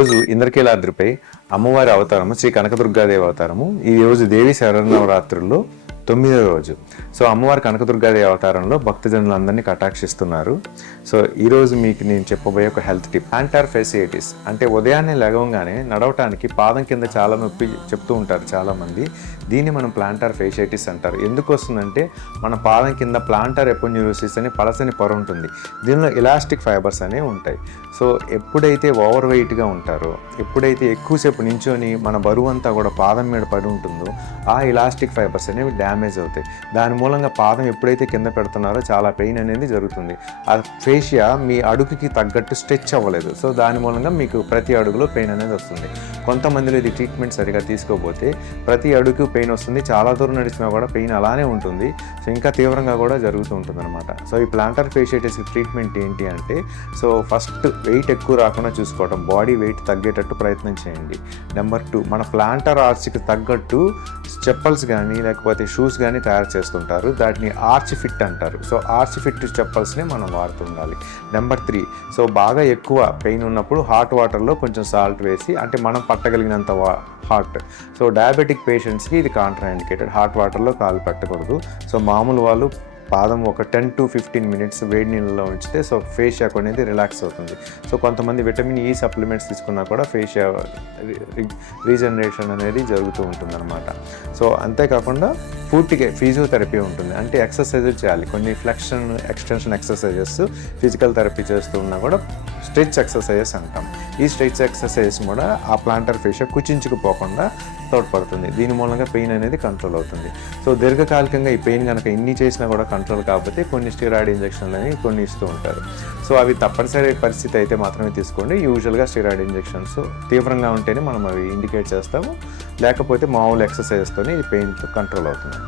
రోజు ఇంద్రకీలాద్రిపై అమ్మవారి అవతారము శ్రీ కనకదుర్గాదేవి అవతారము. ఈ రోజు దేవి శరన్నవరాత్రుల్లో 9వ రోజు. సో అమ్మవారి కనకదుర్గాదేవి అవతారంలో భక్తజనులందరినీ కటాక్షిస్తున్నారు. సో ఈరోజు మీకు నేను చెప్పబోయే ఒక హెల్త్ టిప్, ప్లాంటార్ ఫేసియటిస్. అంటే ఉదయాన్నే లెగవగానే నడవటానికి పాదం కింద చాలా నొప్పి చెప్తూ ఉంటారు చాలామంది. దీన్ని మనం ప్లాంటార్ ఫేసియటిస్ అంటారు. ఎందుకు వస్తుందంటే మన పాదం కింద ప్లాంటార్ ఎపోన్యూరోసిస్ అని పలసని పొర ఉంటుంది. దీనిలో ఎలాస్టిక్ ఫైబర్స్ అనేవి ఉంటాయి. సో ఎప్పుడైతే ఓవర్ వెయిట్గా ఉంటారో, ఎప్పుడైతే ఎక్కువసేపు నించొని మన బరువు అంతా కూడా పాదం మీద పడి ఉంటుందో ఆ ఎలాస్టిక్ ఫైబర్స్ అనేవి డ్యామేజ్ అవుతాయి. దాని మూలంగా పాదం ఎప్పుడైతే కింద పెడుతున్నారో చాలా పెయిన్ అనేది జరుగుతుంది. ఆ ఫేషియా మీ అడుగుకి తగ్గట్టు స్ట్రెచ్ అవ్వలేదు. సో దాని మూలంగా మీకు ప్రతి అడుగులో పెయిన్ అనేది వస్తుంది. కొంతమందిలో ఇది ట్రీట్మెంట్ సరిగా తీసుకోకపోతే ప్రతి అడుగు పెయిన్ వస్తుంది. చాలా దూరం నడిచినా కూడా పెయిన్ అలానే ఉంటుంది. సో ఇంకా తీవ్రంగా కూడా జరుగుతూ ఉంటుంది అనమాట. సో ఈ ప్లాంటార్ ఫేషియటిస్ ట్రీట్మెంట్ ఏంటి అంటే, సో ఫస్ట్ వెయిట్ ఎక్కువ రాకుండా చూసుకోవడం, బాడీ వెయిట్ తగ్గేటట్టు ప్రయత్నం చేయండి. నెంబర్ 2, మన ప్లాంటార్ ఆర్చ్కి తగ్గట్టు చెప్పల్స్ కానీ లేకపోతే షూస్ కానీ తయారు చేస్తుంటారు. దాటిని ఆర్చ్ ఫిట్ అంటారు. సో ఆర్చ్ ఫిట్ చెప్పల్స్ని మనం వాడుతుండాలి. నెంబర్ 3, సో బాగా ఎక్కువ పెయిన్ ఉన్నప్పుడు హాట్ వాటర్లో కొంచెం సాల్ట్ వేసి, అంటే మనం పట్టగలిగినంత హాట్. సో డయాబెటిక్ పేషెంట్స్కి ఇది కాంట్రాఇండికేటెడ్. హాట్ వాటర్లో కాలు పెట్టకూడదు. సో మామూలు వాళ్ళు పాదం ఒక 10 to 15 మినిట్స్ వేడి నీళ్ళలో ఉంచితే సో ఫేషియా అనేది రిలాక్స్ అవుతుంది. సో కొంతమంది విటమిన్ ఈ సప్లిమెంట్స్ తీసుకున్నా కూడా ఫేషియా రీజనరేషన్ అనేది జరుగుతూ ఉంటుందన్నమాట. సో అంతేకాకుండా పూర్తిగా ఫిజియోథెరపీ ఉంటుంది. అంటే ఎక్సర్సైజెస్ చేయాలి. కొన్ని flexion extension exercises, physical therapy చేస్తూ ఉన్నా కూడా స్ట్రెచ్ ఎక్సర్సైజెస్ అంటాం. ఈ స్ట్రెచ్ ఎక్సర్సైజెస్ కూడా ఆ ప్లాంటార్ ఫేషియా కుచించుకుపోకుండా తోడ్పడుతుంది. దీని మూలంగా పెయిన్ అనేది కంట్రోల్ అవుతుంది. సో దీర్ఘకాలికంగా ఈ పెయిన్ కనుక ఎన్ని చేసినా కూడా కంట్రోల్ కాకపోతే కొన్ని స్టెరాయిడ్ ఇంజెక్షన్లు అనేవి కొన్ని ఇస్తూ ఉంటారు. సో అవి తప్పనిసరి పరిస్థితి అయితే మాత్రమే తీసుకోండి. యూజువల్గా స్టెరాయిడ్ ఇంజెక్షన్స్ తీవ్రంగా ఉంటేనే మనం అవి ఇండికేట్ చేస్తాము. లేకపోతే మామూలు ఎక్సర్సైజెస్తోనే ఈ పెయిన్ కంట్రోల్ అవుతుంది.